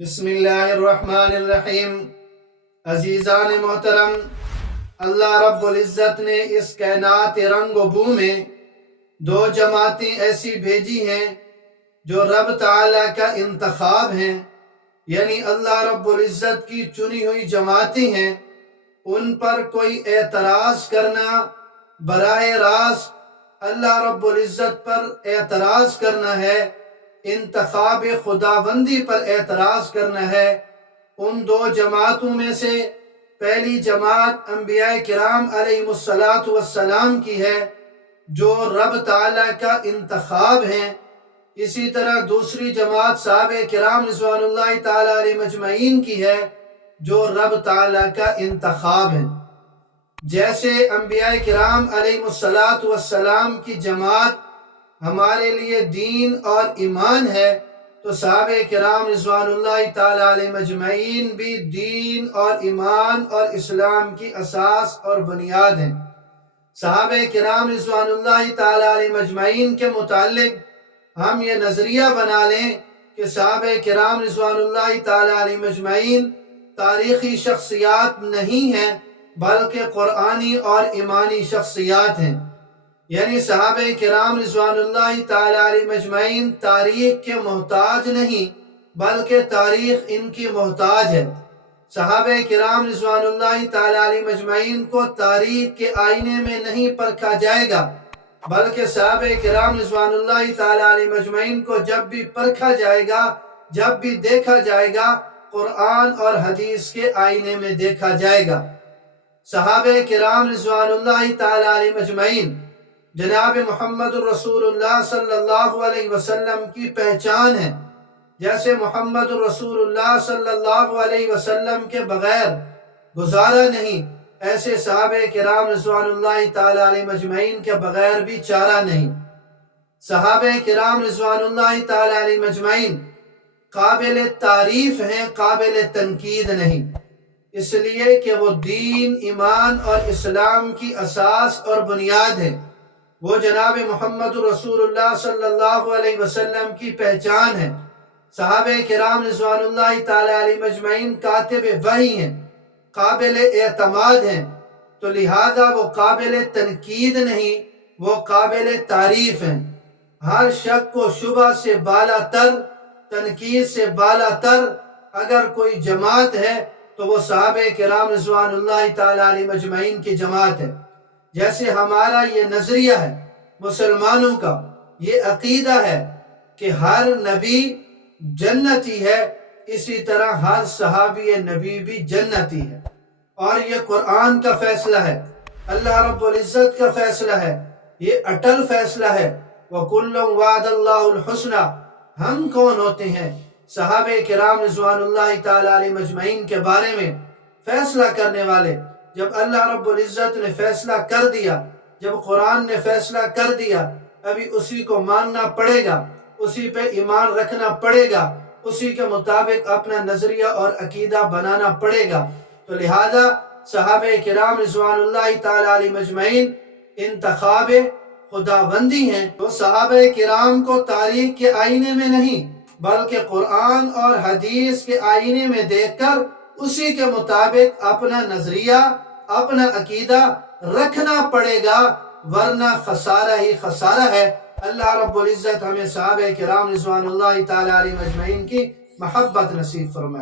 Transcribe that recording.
بسم اللہ الرحمن الرحیم۔ عزیزان محترم، اللہ رب العزت نے اس کائنات رنگ و بو میں دو جماعتیں ایسی بھیجی ہیں جو رب تعالیٰ کا انتخاب ہیں، یعنی اللہ رب العزت کی چنی ہوئی جماعتیں ہیں۔ ان پر کوئی اعتراض کرنا براہ راست اللہ رب العزت پر اعتراض کرنا ہے، انتخاب خداوندی پر اعتراض کرنا ہے۔ ان دو جماعتوں میں سے پہلی جماعت انبیاء کرام علیہ السلام کی ہے جو رب تعالیٰ کا انتخاب ہیں۔ اسی طرح دوسری جماعت صحابہ کرام رضوان اللہ تعالیٰ علیہ مجمعین کی ہے جو رب تعالیٰ کا انتخاب ہے۔ جیسے انبیاء کرام علیہ السلام کی جماعت ہمارے لیے دین اور ایمان ہے، تو صحابہ کرام رضوان اللہ تعالیٰ علیہ مجمعین بھی دین اور ایمان اور اسلام کی اساس اور بنیاد ہیں۔ صحابہ کرام رضوان اللہ تعالیٰ علیہ مجمعین کے متعلق ہم یہ نظریہ بنا لیں کہ صحابہ کرام رضوان اللہ تعالیٰ علیہ مجمعین تاریخی شخصیات نہیں ہیں بلکہ قرآنی اور ایمانی شخصیات ہیں، یعنی صحابہ کرام رضوان اللہ تعالیٰ علیہ مجمعین تاریخ کے محتاج نہیں بلکہ تاریخ ان کی محتاج ہے۔ صحابہ کرام رضوان اللہ تعالیٰ علیہ مجمعین کو تاریخ کے آئینے میں نہیں پرکھا جائے گا بلکہ صحابہ کرام رضوان اللہ تعالیٰ علیہ مجمعین کو جب بھی پرکھا جائے گا، جب بھی دیکھا جائے گا، قرآن اور حدیث کے آئینے میں دیکھا جائے گا۔ صحابہ کرام رضوان اللہ تعالیٰ علیہ مجمعین جناب محمد الرسول اللہ صلی اللہ علیہ وسلم کی پہچان ہے۔ جیسے محمد الرسول اللہ صلی اللہ علیہ وسلم کے بغیر گزارا نہیں، ایسے صحابہ کرام رضوان اللہ تعالیٰ علیہ مجمعین کے بغیر بھی چارہ نہیں۔ صحابہ کرام رضوان اللہ تعالیٰ علیہ مجمعین قابل تعریف ہیں، قابل تنقید نہیں، اس لیے کہ وہ دین، ایمان اور اسلام کی اساس اور بنیاد ہے۔ وہ جناب محمد رسول اللہ صلی اللہ علیہ وسلم کی پہچان ہے۔ صحابہ کرام رضوان اللہ تعالیٰ علیہ مجمعین کاتب وحی ہیں، قابل اعتماد ہیں، تو لہذا وہ قابل تنقید نہیں، وہ قابل تعریف ہیں۔ ہر شک و شبہ سے بالا تر، تنقید سے بالا تر اگر کوئی جماعت ہے تو وہ صحابہ کرام رضوان اللہ تعالیٰ علیہ مجمعین کی جماعت ہے۔ جیسے ہمارا یہ نظریہ ہے، مسلمانوں کا یہ عقیدہ ہے کہ ہر نبی جنتی ہے، اسی طرح ہر صحابی نبی بھی جنتی ہے، اور یہ قرآن کا فیصلہ ہے، اللہ رب العزت کا فیصلہ ہے، یہ اٹل فیصلہ ہے۔ وَكُلٌّ وَعَدَ اللَّهُ الْحُسْنَى۔ ہم کون ہوتے ہیں؟ صحابہ کرام رضوان اللہ تعالیٰ علیہ مجمعین کے بارے میں فیصلہ کرنے والے۔ جب اللہ رب العزت نے فیصلہ کر دیا، جب قرآن نے فیصلہ کر دیا، ابھی اسی کو ماننا پڑے گا، اسی پہ ایمان رکھنا پڑے گا، اسی کے مطابق اپنا نظریہ اور عقیدہ بنانا پڑے گا۔ تو لہذا صحابہ کرام رضوان اللہ تعالیٰ علیہ مجمعین انتخاب خداوندی ہیں۔ تو صحابہ کرام کو تاریخ کے آئینے میں نہیں بلکہ قرآن اور حدیث کے آئینے میں دیکھ کر اسی کے مطابق اپنا نظریہ، اپنا عقیدہ رکھنا پڑے گا، ورنہ خسارہ ہی خسارہ ہے۔ اللہ رب العزت ہمیں صحابہ کرام رضوان اللہ تعالیٰ علیہ مجمعین کی محبت نصیب فرمائے۔